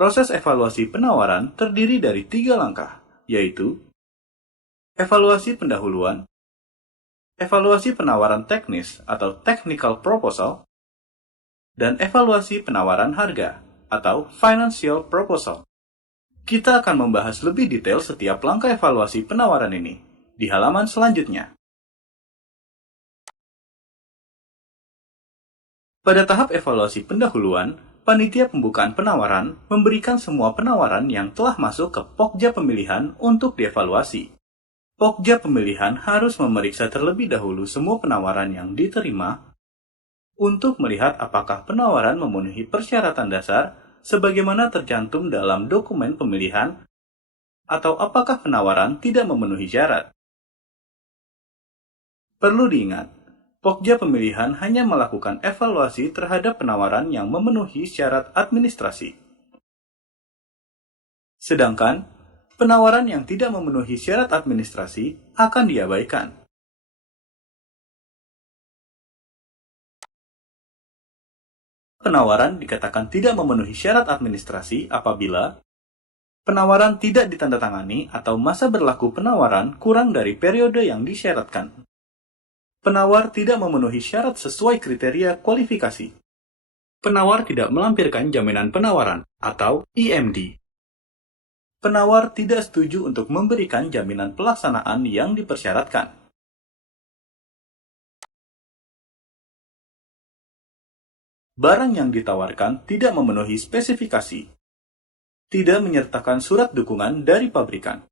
Proses evaluasi penawaran terdiri dari 3 langkah, yaitu evaluasi pendahuluan, evaluasi penawaran teknis atau technical proposal, dan evaluasi penawaran harga atau financial proposal. Kita akan membahas lebih detail setiap langkah evaluasi penawaran ini di halaman selanjutnya. Pada tahap evaluasi pendahuluan, panitia pembukaan penawaran memberikan semua penawaran yang telah masuk ke Pokja pemilihan untuk dievaluasi. Pokja pemilihan harus memeriksa terlebih dahulu semua penawaran yang diterima untuk melihat apakah penawaran memenuhi persyaratan dasar sebagaimana tercantum dalam dokumen pemilihan atau apakah penawaran tidak memenuhi syarat. Perlu diingat, Pokja pemilihan hanya melakukan evaluasi terhadap penawaran yang memenuhi syarat administrasi. Sedangkan, penawaran yang tidak memenuhi syarat administrasi akan diabaikan. Penawaran dikatakan tidak memenuhi syarat administrasi apabila penawaran tidak ditandatangani atau masa berlaku penawaran kurang dari periode yang disyaratkan. Penawar tidak memenuhi syarat sesuai kriteria kualifikasi. Penawar tidak melampirkan jaminan penawaran atau IMD. Penawar tidak setuju untuk memberikan jaminan pelaksanaan yang dipersyaratkan. Barang yang ditawarkan tidak memenuhi spesifikasi. Tidak menyertakan surat dukungan dari pabrikan.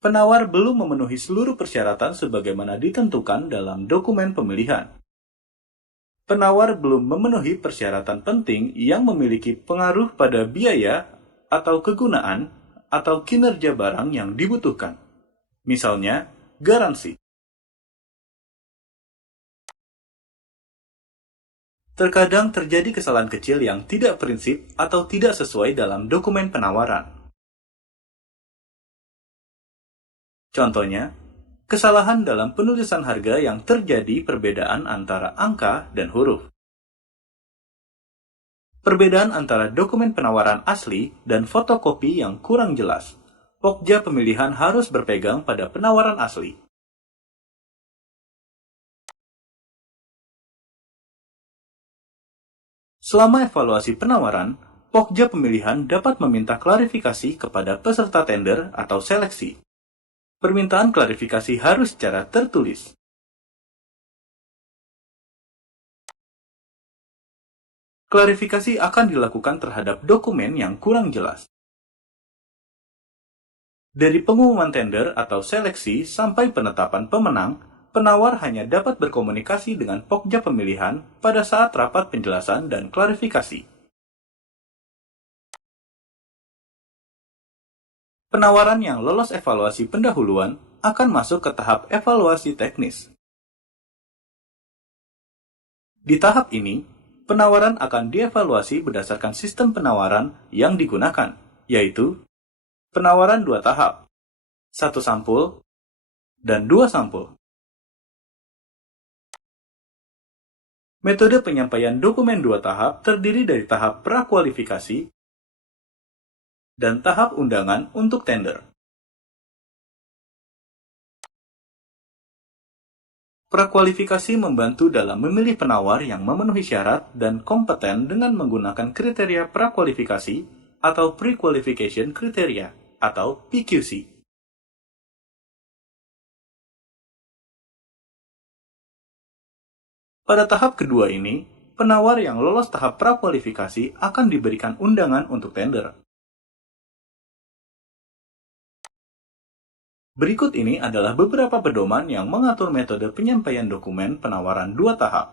Penawar belum memenuhi seluruh persyaratan sebagaimana ditentukan dalam dokumen pemilihan. Penawar belum memenuhi persyaratan penting yang memiliki pengaruh pada biaya atau kegunaan atau kinerja barang yang dibutuhkan. Misalnya, garansi. Terkadang terjadi kesalahan kecil yang tidak prinsip atau tidak sesuai dalam dokumen penawaran. Contohnya, kesalahan dalam penulisan harga yang terjadi perbedaan antara angka dan huruf. Perbedaan antara dokumen penawaran asli dan fotokopi yang kurang jelas. Pokja pemilihan harus berpegang pada penawaran asli. Selama evaluasi penawaran, Pokja pemilihan dapat meminta klarifikasi kepada peserta tender atau seleksi. Permintaan klarifikasi harus secara tertulis. Klarifikasi akan dilakukan terhadap dokumen yang kurang jelas. Dari pengumuman tender atau seleksi sampai penetapan pemenang, penawar hanya dapat berkomunikasi dengan Pokja pemilihan pada saat rapat penjelasan dan klarifikasi. Penawaran yang lolos evaluasi pendahuluan akan masuk ke tahap evaluasi teknis. Di tahap ini, penawaran akan dievaluasi berdasarkan sistem penawaran yang digunakan, yaitu penawaran 2 tahap, 1 sampul, dan 2 sampul. Metode penyampaian dokumen 2 tahap terdiri dari tahap prakualifikasi dan tahap undangan untuk tender. Prakualifikasi membantu dalam memilih penawar yang memenuhi syarat dan kompeten dengan menggunakan kriteria prakualifikasi atau Pre-Qualification Criteria atau PQC. Pada tahap kedua ini, penawar yang lolos tahap prakualifikasi akan diberikan undangan untuk tender. Berikut ini adalah beberapa pedoman yang mengatur metode penyampaian dokumen penawaran 2 tahap.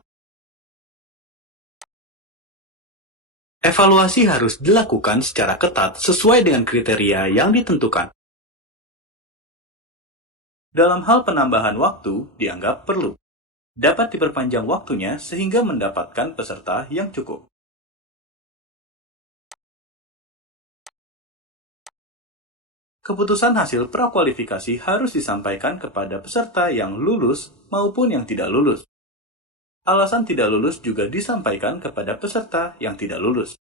Evaluasi harus dilakukan secara ketat sesuai dengan kriteria yang ditentukan. Dalam hal penambahan waktu, dianggap perlu. Dapat diperpanjang waktunya sehingga mendapatkan peserta yang cukup. Keputusan hasil prakualifikasi harus disampaikan kepada peserta yang lulus maupun yang tidak lulus. Alasan tidak lulus juga disampaikan kepada peserta yang tidak lulus.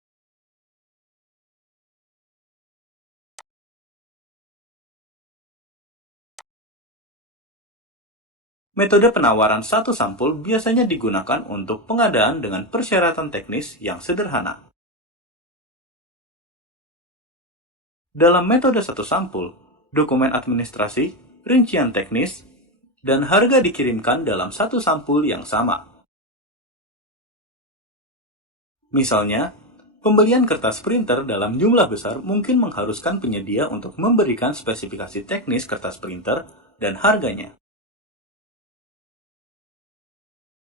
Metode penawaran satu sampul biasanya digunakan untuk pengadaan dengan persyaratan teknis yang sederhana. Dalam metode satu sampul, dokumen administrasi, rincian teknis, dan harga dikirimkan dalam satu sampul yang sama. Misalnya, pembelian kertas printer dalam jumlah besar mungkin mengharuskan penyedia untuk memberikan spesifikasi teknis kertas printer dan harganya.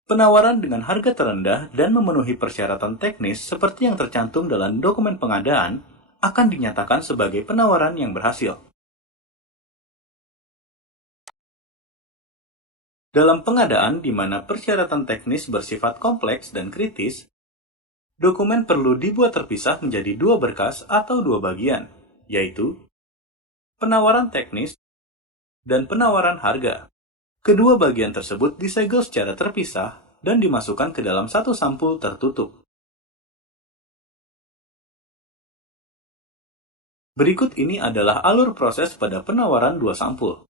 Penawaran dengan harga terendah dan memenuhi persyaratan teknis seperti yang tercantum dalam dokumen pengadaan akan dinyatakan sebagai penawaran yang berhasil. Dalam pengadaan di mana persyaratan teknis bersifat kompleks dan kritis, dokumen perlu dibuat terpisah menjadi dua berkas atau dua bagian, yaitu penawaran teknis dan penawaran harga. Kedua bagian tersebut disegel secara terpisah dan dimasukkan ke dalam satu sampul tertutup. Berikut ini adalah alur proses pada penawaran dua sampul.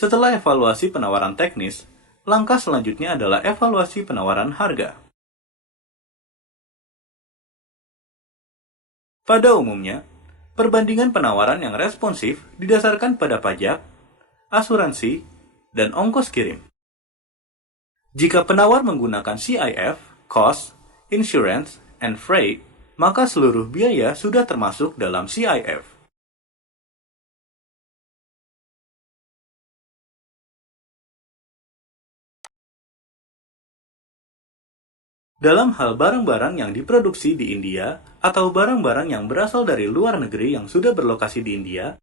Setelah evaluasi penawaran teknis, langkah selanjutnya adalah evaluasi penawaran harga. Pada umumnya, perbandingan penawaran yang responsif didasarkan pada pajak, asuransi, dan ongkos kirim. Jika penawar menggunakan CIF, Cost, Insurance, and Freight, maka seluruh biaya sudah termasuk dalam CIF. Dalam hal barang-barang yang diproduksi di India atau barang-barang yang berasal dari luar negeri yang sudah berlokasi di India,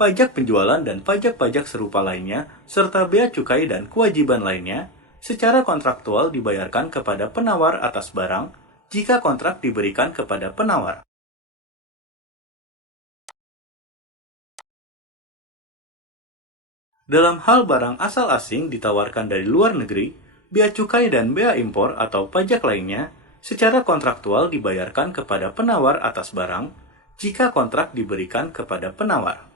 pajak penjualan dan pajak-pajak serupa lainnya, serta bea cukai dan kewajiban lainnya, secara kontraktual dibayarkan kepada penawar atas barang jika kontrak diberikan kepada penawar. Dalam hal barang asal asing ditawarkan dari luar negeri, bea cukai dan bea impor atau pajak lainnya secara kontraktual dibayarkan kepada penawar atas barang jika kontrak diberikan kepada penawar.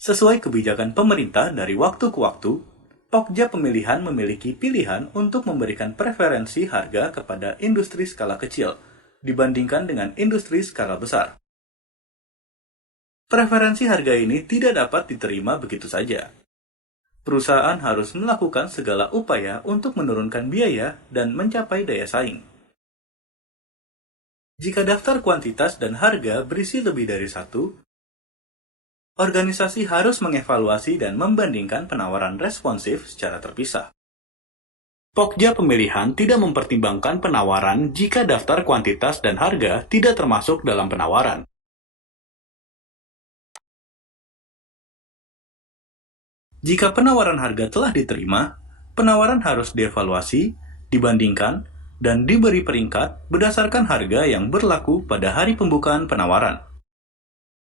Sesuai kebijakan pemerintah dari waktu ke waktu, Pokja Pemilihan memiliki pilihan untuk memberikan preferensi harga kepada industri skala kecil dibandingkan dengan industri skala besar. Preferensi harga ini tidak dapat diterima begitu saja. Perusahaan harus melakukan segala upaya untuk menurunkan biaya dan mencapai daya saing. Jika daftar kuantitas dan harga berisi lebih dari satu, organisasi harus mengevaluasi dan membandingkan penawaran responsif secara terpisah. Pokja Pemilihan tidak mempertimbangkan penawaran jika daftar kuantitas dan harga tidak termasuk dalam penawaran. Jika penawaran harga telah diterima, penawaran harus dievaluasi, dibandingkan, dan diberi peringkat berdasarkan harga yang berlaku pada hari pembukaan penawaran.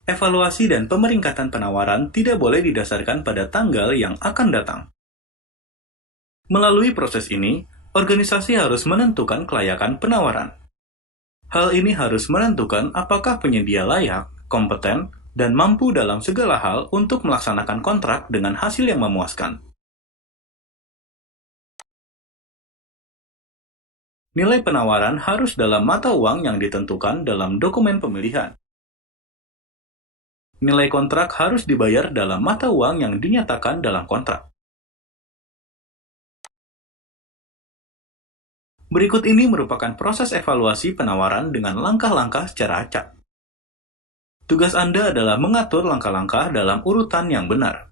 Evaluasi dan pemeringkatan penawaran tidak boleh didasarkan pada tanggal yang akan datang. Melalui proses ini, organisasi harus menentukan kelayakan penawaran. Hal ini harus menentukan apakah penyedia layak, kompeten, dan mampu dalam segala hal untuk melaksanakan kontrak dengan hasil yang memuaskan. Nilai penawaran harus dalam mata uang yang ditentukan dalam dokumen pemilihan. Nilai kontrak harus dibayar dalam mata uang yang dinyatakan dalam kontrak. Berikut ini merupakan proses evaluasi penawaran dengan langkah-langkah secara acak. Tugas Anda adalah mengatur langkah-langkah dalam urutan yang benar.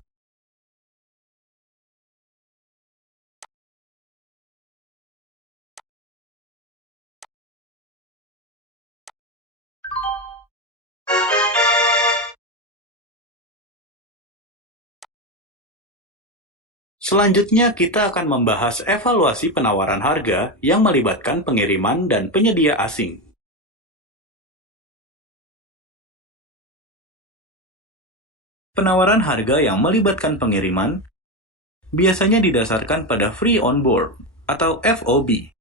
Selanjutnya, kita akan membahas evaluasi penawaran harga yang melibatkan pengiriman dan penyedia asing. Penawaran harga yang melibatkan pengiriman biasanya didasarkan pada Free on Board atau FOB,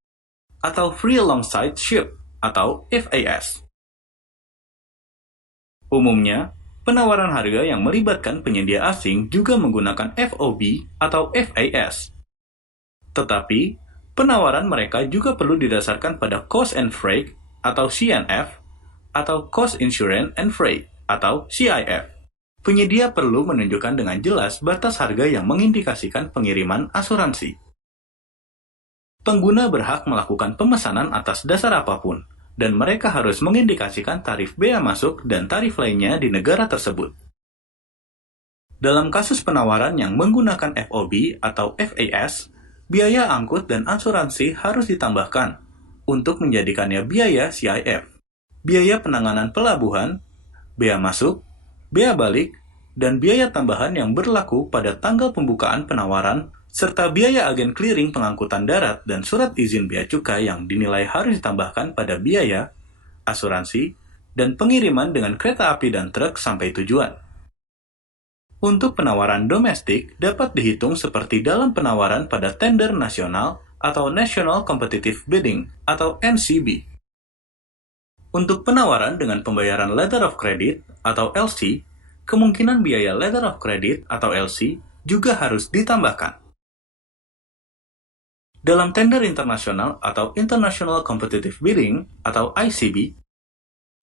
atau Free Alongside Ship atau FAS. Umumnya, penawaran harga yang melibatkan penyedia asing juga menggunakan FOB atau FAS. Tetapi, penawaran mereka juga perlu didasarkan pada Cost and Freight atau CNF atau Cost Insurance and Freight atau CIF. Penyedia perlu menunjukkan dengan jelas batas harga yang mengindikasikan pengiriman asuransi. Pengguna berhak melakukan pemesanan atas dasar apapun, dan mereka harus mengindikasikan tarif bea masuk dan tarif lainnya di negara tersebut. Dalam kasus penawaran yang menggunakan FOB atau FAS, biaya angkut dan asuransi harus ditambahkan untuk menjadikannya biaya CIF, biaya penanganan pelabuhan, bea masuk, bea balik, dan biaya tambahan yang berlaku pada tanggal pembukaan penawaran, serta biaya agen clearing pengangkutan darat dan surat izin bea cukai yang dinilai harus ditambahkan pada biaya, asuransi, dan pengiriman dengan kereta api dan truk sampai tujuan. Untuk penawaran domestik dapat dihitung seperti dalam penawaran pada tender nasional atau National Competitive Bidding atau NCB. Untuk penawaran dengan pembayaran Letter of Credit atau LC, kemungkinan biaya Letter of Credit atau LC juga harus ditambahkan. Dalam tender internasional atau International Competitive Bidding atau ICB,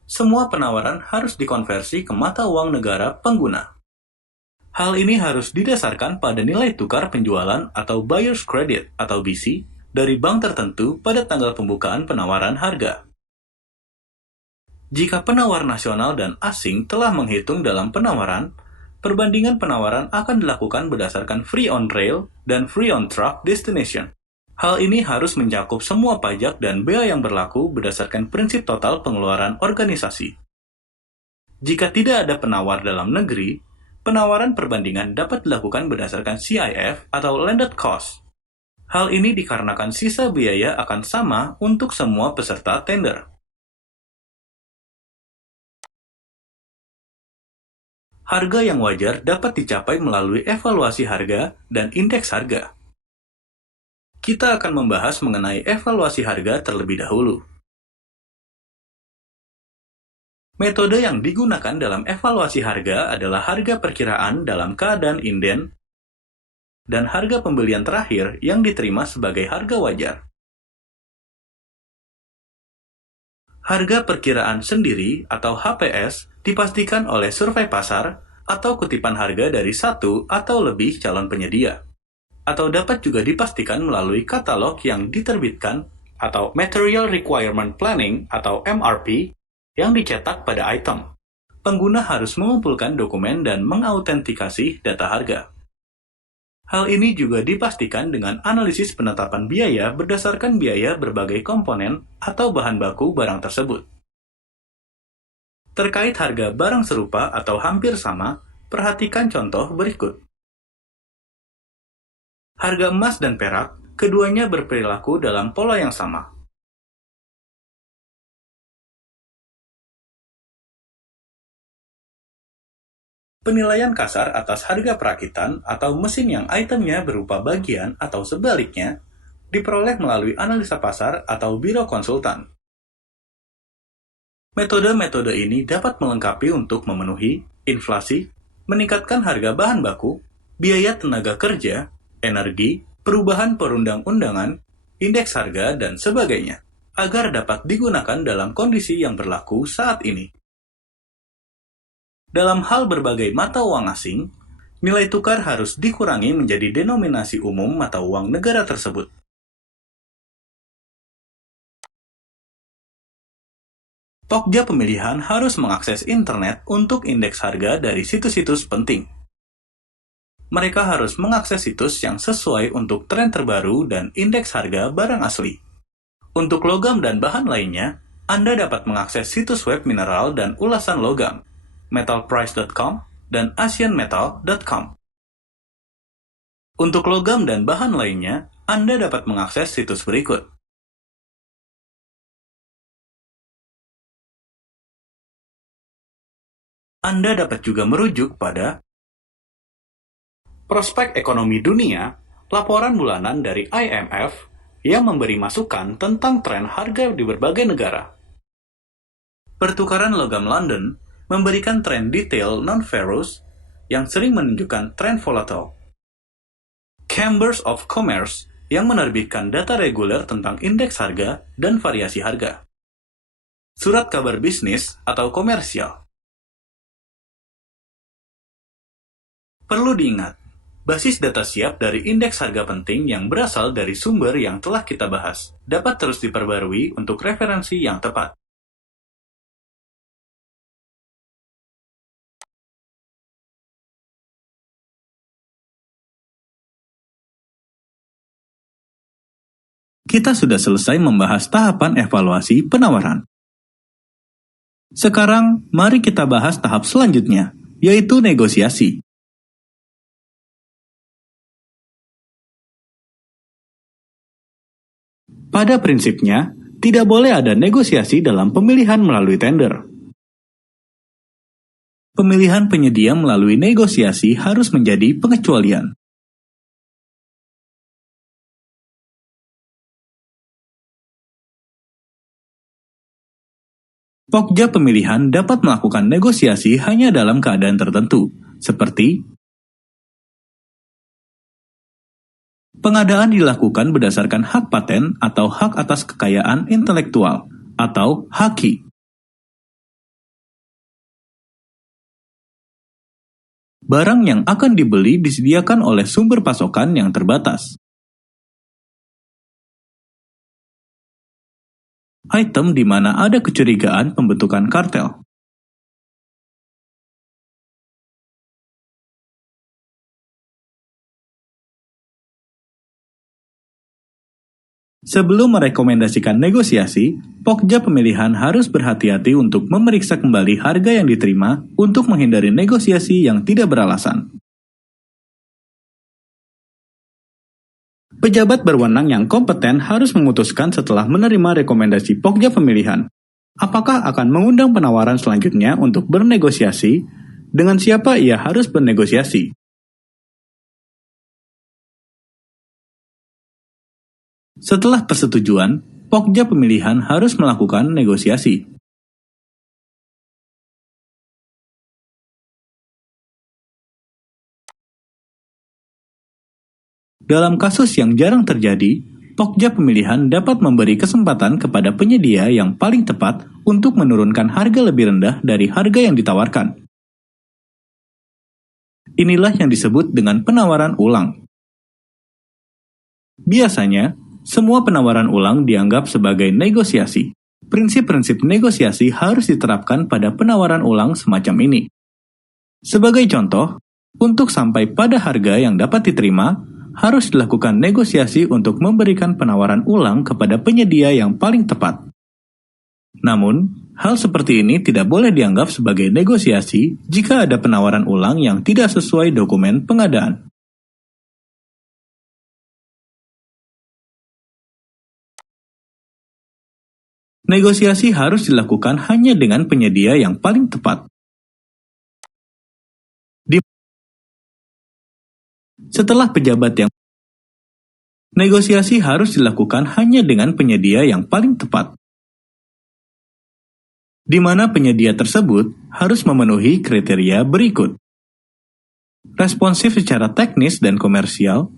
semua penawaran harus dikonversi ke mata uang negara pengguna. Hal ini harus didasarkan pada nilai tukar penjualan atau Buyer's Credit atau BC dari bank tertentu pada tanggal pembukaan penawaran harga. Jika penawar nasional dan asing telah menghitung dalam penawaran, perbandingan penawaran akan dilakukan berdasarkan Free on Rail dan Free on Truck Destination. Hal ini harus mencakup semua pajak dan bea yang berlaku berdasarkan prinsip total pengeluaran organisasi. Jika tidak ada penawar dalam negeri, penawaran perbandingan dapat dilakukan berdasarkan CIF atau Landed Cost. Hal ini dikarenakan sisa biaya akan sama untuk semua peserta tender. Harga yang wajar dapat dicapai melalui evaluasi harga dan indeks harga. Kita akan membahas mengenai evaluasi harga terlebih dahulu. Metode yang digunakan dalam evaluasi harga adalah harga perkiraan dalam keadaan inden dan harga pembelian terakhir yang diterima sebagai harga wajar. Harga perkiraan sendiri atau HPS dipastikan oleh survei pasar atau kutipan harga dari satu atau lebih calon penyedia, atau dapat juga dipastikan melalui katalog yang diterbitkan atau Material Requirement Planning atau MRP yang dicetak pada item. Pengguna harus mengumpulkan dokumen dan mengautentikasi data harga. Hal ini juga dipastikan dengan analisis penetapan biaya berdasarkan biaya berbagai komponen atau bahan baku barang tersebut. Terkait harga barang serupa atau hampir sama, perhatikan contoh berikut. Harga emas dan perak, keduanya berperilaku dalam pola yang sama. Penilaian kasar atas harga perakitan atau mesin yang itemnya berupa bagian atau sebaliknya diperoleh melalui analisa pasar atau biro konsultan. Metode-metode ini dapat melengkapi untuk memenuhi inflasi, meningkatkan harga bahan baku, biaya tenaga kerja, energi, perubahan perundang-undangan, indeks harga, dan sebagainya, agar dapat digunakan dalam kondisi yang berlaku saat ini. Dalam hal berbagai mata uang asing, nilai tukar harus dikurangi menjadi denominasi umum mata uang negara tersebut. Pokja pemilihan harus mengakses internet untuk indeks harga dari situs-situs penting. Mereka harus mengakses situs yang sesuai untuk tren terbaru dan indeks harga barang asli. Untuk logam dan bahan lainnya, Anda dapat mengakses situs web mineral dan ulasan logam, metalprice.com dan asianmetal.com. Untuk logam dan bahan lainnya, Anda dapat mengakses situs berikut. Anda dapat juga merujuk pada Prospek Ekonomi Dunia, laporan bulanan dari IMF yang memberi masukan tentang tren harga di berbagai negara. Pertukaran logam London memberikan tren detail non-ferrous yang sering menunjukkan tren volatile. Chambers of Commerce yang menerbitkan data reguler tentang indeks harga dan variasi harga. Surat kabar bisnis atau komersial. Perlu diingat, basis data siap dari indeks harga penting yang berasal dari sumber yang telah kita bahas dapat terus diperbarui untuk referensi yang tepat. Kita sudah selesai membahas tahapan evaluasi penawaran. Sekarang, mari kita bahas tahap selanjutnya, yaitu negosiasi. Pada prinsipnya, tidak boleh ada negosiasi dalam pemilihan melalui tender. Pemilihan penyedia melalui negosiasi harus menjadi pengecualian. Pokja pemilihan dapat melakukan negosiasi hanya dalam keadaan tertentu, seperti pengadaan dilakukan berdasarkan hak paten atau hak atas kekayaan intelektual, atau haki. Barang yang akan dibeli disediakan oleh sumber pasokan yang terbatas. Item di mana ada kecurigaan pembentukan kartel. Sebelum merekomendasikan negosiasi, Pokja pemilihan harus berhati-hati untuk memeriksa kembali harga yang diterima untuk menghindari negosiasi yang tidak beralasan. Pejabat berwenang yang kompeten harus memutuskan setelah menerima rekomendasi Pokja pemilihan, apakah akan mengundang penawaran selanjutnya untuk bernegosiasi, dengan siapa ia harus bernegosiasi. Setelah persetujuan, Pokja pemilihan harus melakukan negosiasi. Dalam kasus yang jarang terjadi, Pokja pemilihan dapat memberi kesempatan kepada penyedia yang paling tepat untuk menurunkan harga lebih rendah dari harga yang ditawarkan. Inilah yang disebut dengan penawaran ulang. Biasanya, semua penawaran ulang dianggap sebagai negosiasi. Prinsip-prinsip negosiasi harus diterapkan pada penawaran ulang semacam ini. Sebagai contoh, untuk sampai pada harga yang dapat diterima, harus dilakukan negosiasi untuk memberikan penawaran ulang kepada penyedia yang paling tepat. Namun, hal seperti ini tidak boleh dianggap sebagai negosiasi jika ada penawaran ulang yang tidak sesuai dokumen pengadaan. Negosiasi harus dilakukan hanya dengan penyedia yang paling tepat. Setelah pejabat yang negosiasi harus dilakukan hanya dengan penyedia yang paling tepat, di mana penyedia tersebut harus memenuhi kriteria berikut. Responsif secara teknis dan komersial,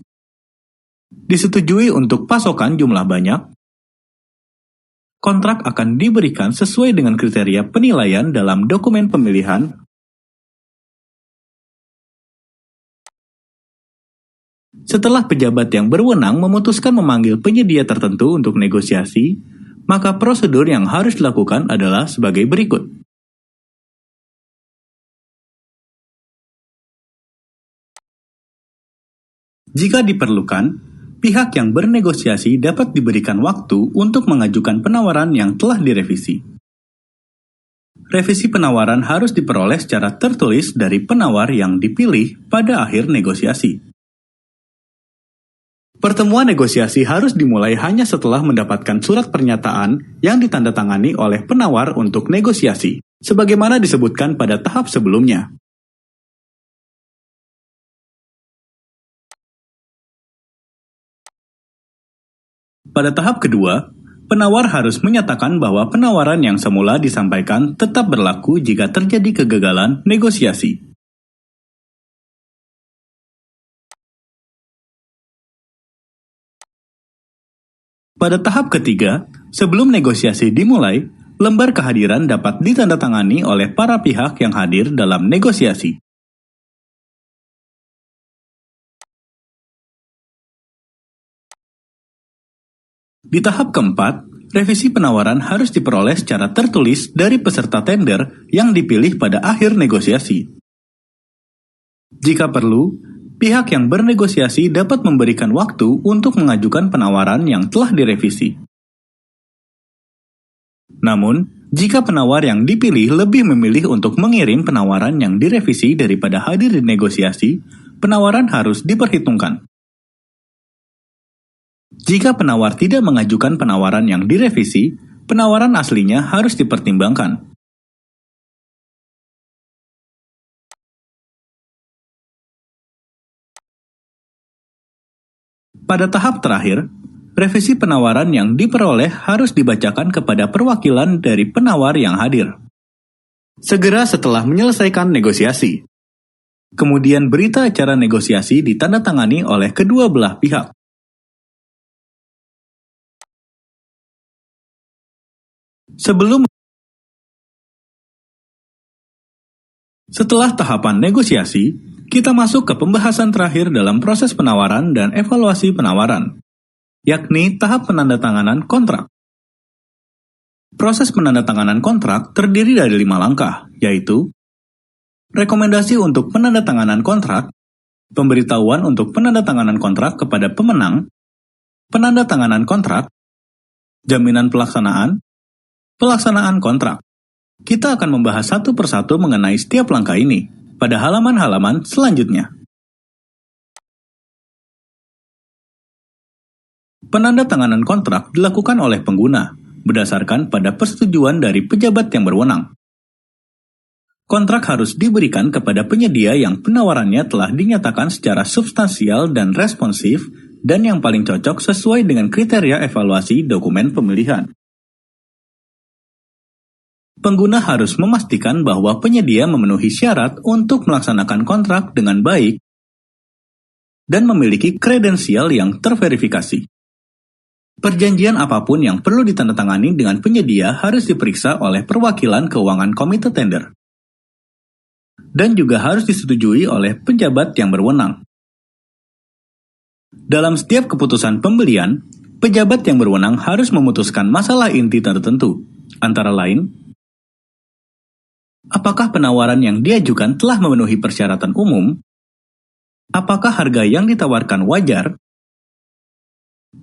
disetujui untuk pasokan jumlah banyak, kontrak akan diberikan sesuai dengan kriteria penilaian dalam dokumen pemilihan, setelah pejabat yang berwenang memutuskan memanggil penyedia tertentu untuk negosiasi, maka prosedur yang harus dilakukan adalah sebagai berikut. Jika diperlukan, pihak yang bernegosiasi dapat diberikan waktu untuk mengajukan penawaran yang telah direvisi. Revisi penawaran harus diperoleh secara tertulis dari penawar yang dipilih pada akhir negosiasi. Pertemuan negosiasi harus dimulai hanya setelah mendapatkan surat pernyataan yang ditandatangani oleh penawar untuk negosiasi, sebagaimana disebutkan pada tahap sebelumnya. Pada tahap kedua, penawar harus menyatakan bahwa penawaran yang semula disampaikan tetap berlaku jika terjadi kegagalan negosiasi. Pada tahap ketiga, sebelum negosiasi dimulai, lembar kehadiran dapat ditandatangani oleh para pihak yang hadir dalam negosiasi. Di tahap keempat, revisi penawaran harus diperoleh secara tertulis dari peserta tender yang dipilih pada akhir negosiasi. Jika perlu, pihak yang bernegosiasi dapat memberikan waktu untuk mengajukan penawaran yang telah direvisi. Namun, jika penawar yang dipilih lebih memilih untuk mengirim penawaran yang direvisi daripada hadir di negosiasi, penawaran harus diperhitungkan. Jika penawar tidak mengajukan penawaran yang direvisi, penawaran aslinya harus dipertimbangkan. Pada tahap terakhir, revisi penawaran yang diperoleh harus dibacakan kepada perwakilan dari penawar yang hadir. Segera setelah menyelesaikan negosiasi. Kemudian berita acara negosiasi ditandatangani oleh kedua belah pihak. Setelah tahapan negosiasi, kita masuk ke pembahasan terakhir dalam proses penawaran dan evaluasi penawaran, yakni tahap penandatanganan kontrak. Proses penandatanganan kontrak terdiri dari 5 langkah, yaitu rekomendasi untuk penandatanganan kontrak, pemberitahuan untuk penandatanganan kontrak kepada pemenang, penandatanganan kontrak, jaminan pelaksanaan, pelaksanaan kontrak. Kita akan membahas satu persatu mengenai setiap langkah ini pada halaman-halaman selanjutnya. Penandatanganan kontrak dilakukan oleh pengguna berdasarkan pada persetujuan dari pejabat yang berwenang. Kontrak harus diberikan kepada penyedia yang penawarannya telah dinyatakan secara substansial dan responsif dan yang paling cocok sesuai dengan kriteria evaluasi dokumen pemilihan. Pengguna harus memastikan bahwa penyedia memenuhi syarat untuk melaksanakan kontrak dengan baik dan memiliki kredensial yang terverifikasi. Perjanjian apapun yang perlu ditandatangani dengan penyedia harus diperiksa oleh perwakilan keuangan komite tender dan juga harus disetujui oleh pejabat yang berwenang. Dalam setiap keputusan pembelian, pejabat yang berwenang harus memutuskan masalah inti tertentu, antara lain, apakah penawaran yang diajukan telah memenuhi persyaratan umum? Apakah harga yang ditawarkan wajar?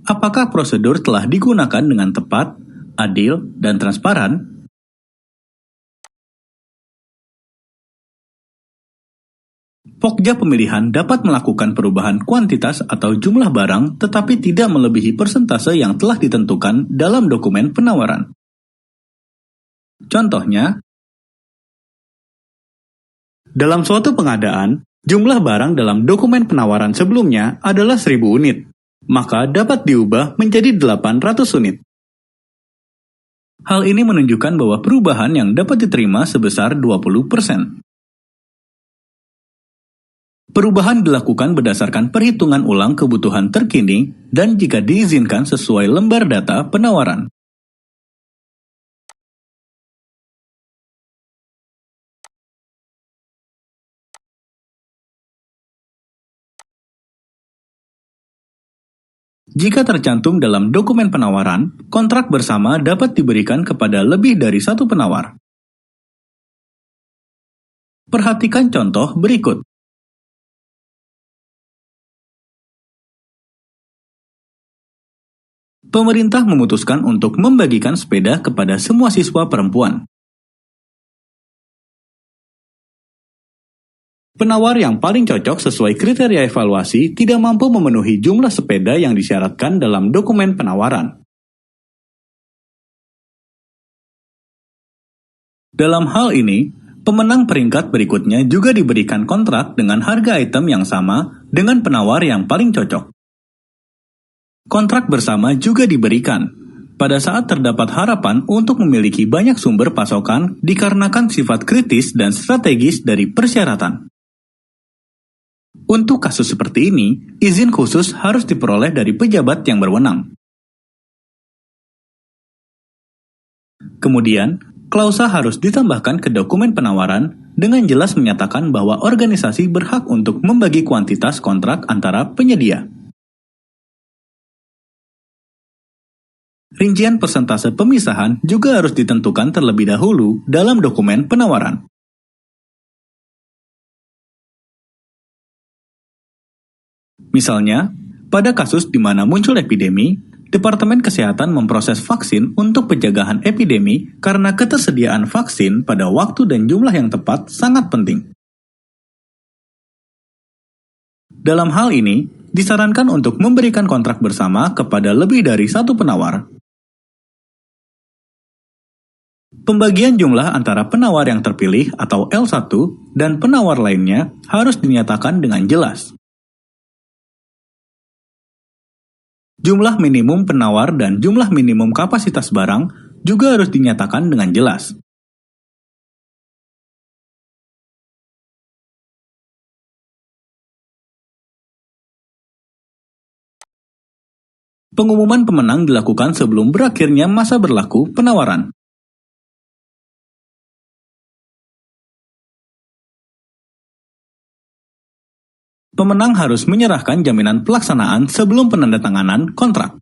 Apakah prosedur telah digunakan dengan tepat, adil, dan transparan? Pokja pemilihan dapat melakukan perubahan kuantitas atau jumlah barang tetapi tidak melebihi persentase yang telah ditentukan dalam dokumen penawaran. Contohnya, dalam suatu pengadaan, jumlah barang dalam dokumen penawaran sebelumnya adalah 1.000 unit, maka dapat diubah menjadi 800 unit. Hal ini menunjukkan bahwa perubahan yang dapat diterima sebesar 20%. Perubahan dilakukan berdasarkan perhitungan ulang kebutuhan terkini dan jika diizinkan sesuai lembar data penawaran. Jika tercantum dalam dokumen penawaran, kontrak bersama dapat diberikan kepada lebih dari satu penawar. Perhatikan contoh berikut. Pemerintah memutuskan untuk membagikan sepeda kepada semua siswa perempuan. Penawar yang paling cocok sesuai kriteria evaluasi tidak mampu memenuhi jumlah sepeda yang disyaratkan dalam dokumen penawaran. Dalam hal ini, pemenang peringkat berikutnya juga diberikan kontrak dengan harga item yang sama dengan penawar yang paling cocok. Kontrak bersama juga diberikan pada saat terdapat harapan untuk memiliki banyak sumber pasokan dikarenakan sifat kritis dan strategis dari persyaratan. Untuk kasus seperti ini, izin khusus harus diperoleh dari pejabat yang berwenang. Kemudian, klausa harus ditambahkan ke dokumen penawaran dengan jelas menyatakan bahwa organisasi berhak untuk membagi kuantitas kontrak antara penyedia. Rincian persentase pemisahan juga harus ditentukan terlebih dahulu dalam dokumen penawaran. Misalnya, pada kasus di mana muncul epidemi, Departemen Kesehatan memproses vaksin untuk pencegahan epidemi karena ketersediaan vaksin pada waktu dan jumlah yang tepat sangat penting. Dalam hal ini, disarankan untuk memberikan kontrak bersama kepada lebih dari satu penawar. Pembagian jumlah antara penawar yang terpilih atau L1 dan penawar lainnya harus dinyatakan dengan jelas. Jumlah minimum penawar dan jumlah minimum kapasitas barang juga harus dinyatakan dengan jelas. Pengumuman pemenang dilakukan sebelum berakhirnya masa berlaku penawaran. Pemenang harus menyerahkan jaminan pelaksanaan sebelum penandatanganan kontrak.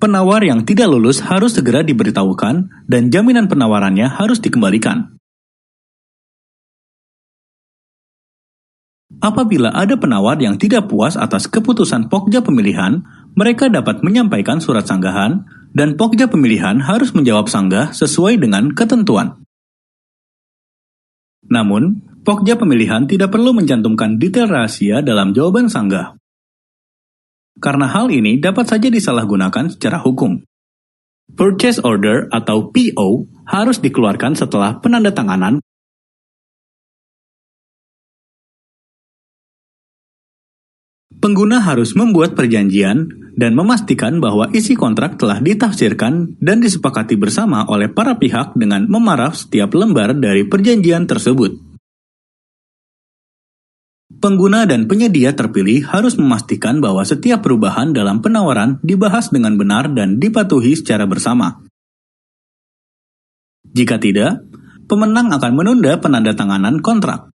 Penawar yang tidak lulus harus segera diberitahukan dan jaminan penawarannya harus dikembalikan. Apabila ada penawar yang tidak puas atas keputusan Pokja pemilihan, mereka dapat menyampaikan surat sanggahan dan Pokja pemilihan harus menjawab sanggah sesuai dengan ketentuan. Namun, Pokja pemilihan tidak perlu mencantumkan detail rahasia dalam jawaban sanggah. Karena hal ini dapat saja disalahgunakan secara hukum. Purchase order atau PO harus dikeluarkan setelah penandatanganan. Pengguna harus membuat perjanjian dan memastikan bahwa isi kontrak telah ditafsirkan dan disepakati bersama oleh para pihak dengan memaraf setiap lembar dari perjanjian tersebut. Pengguna dan penyedia terpilih harus memastikan bahwa setiap perubahan dalam penawaran dibahas dengan benar dan dipatuhi secara bersama. Jika tidak, pemenang akan menunda penandatanganan kontrak.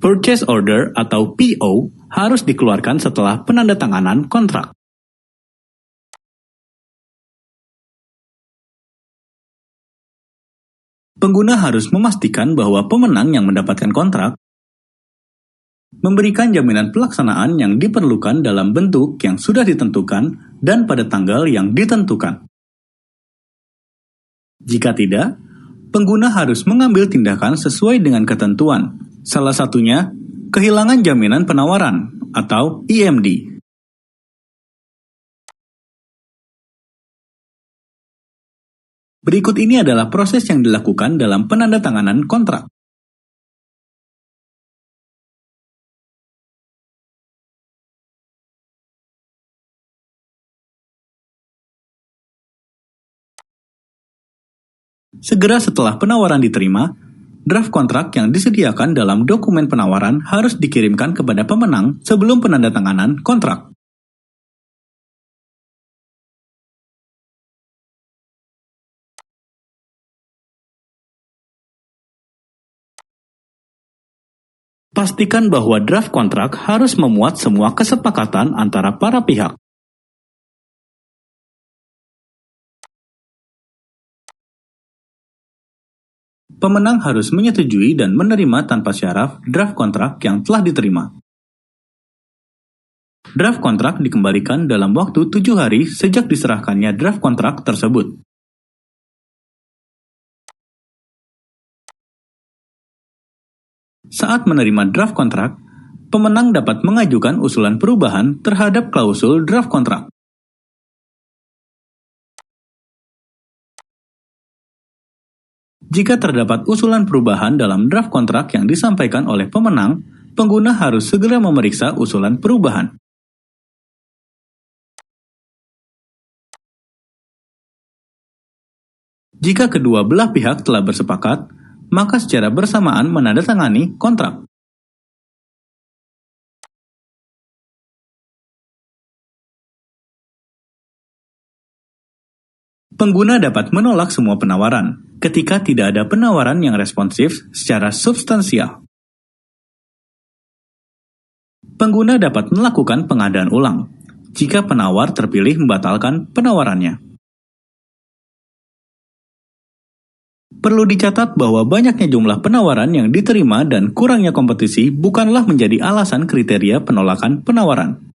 Purchase order atau PO harus dikeluarkan setelah penandatanganan kontrak. Pengguna harus memastikan bahwa pemenang yang mendapatkan kontrak memberikan jaminan pelaksanaan yang diperlukan dalam bentuk yang sudah ditentukan dan pada tanggal yang ditentukan. Jika tidak, pengguna harus mengambil tindakan sesuai dengan ketentuan. Salah satunya, kehilangan jaminan penawaran atau IMD. Berikut ini adalah proses yang dilakukan dalam penandatanganan kontrak. Segera setelah penawaran diterima, draft kontrak yang disediakan dalam dokumen penawaran harus dikirimkan kepada pemenang sebelum penandatanganan kontrak. Pastikan bahwa draft kontrak harus memuat semua kesepakatan antara para pihak. Pemenang harus menyetujui dan menerima tanpa syarat draft kontrak yang telah diterima. Draft kontrak dikembalikan dalam waktu 7 hari sejak diserahkannya draft kontrak tersebut. Saat menerima draft kontrak, pemenang dapat mengajukan usulan perubahan terhadap klausul draft kontrak. Jika terdapat usulan perubahan dalam draft kontrak yang disampaikan oleh pemenang, pengguna harus segera memeriksa usulan perubahan. Jika kedua belah pihak telah bersepakat, maka secara bersamaan menandatangani kontrak. Pengguna dapat menolak semua penawaran ketika tidak ada penawaran yang responsif secara substansial. Pengguna dapat melakukan pengadaan ulang jika penawar terpilih membatalkan penawarannya. Perlu dicatat bahwa banyaknya jumlah penawaran yang diterima dan kurangnya kompetisi bukanlah menjadi alasan kriteria penolakan penawaran.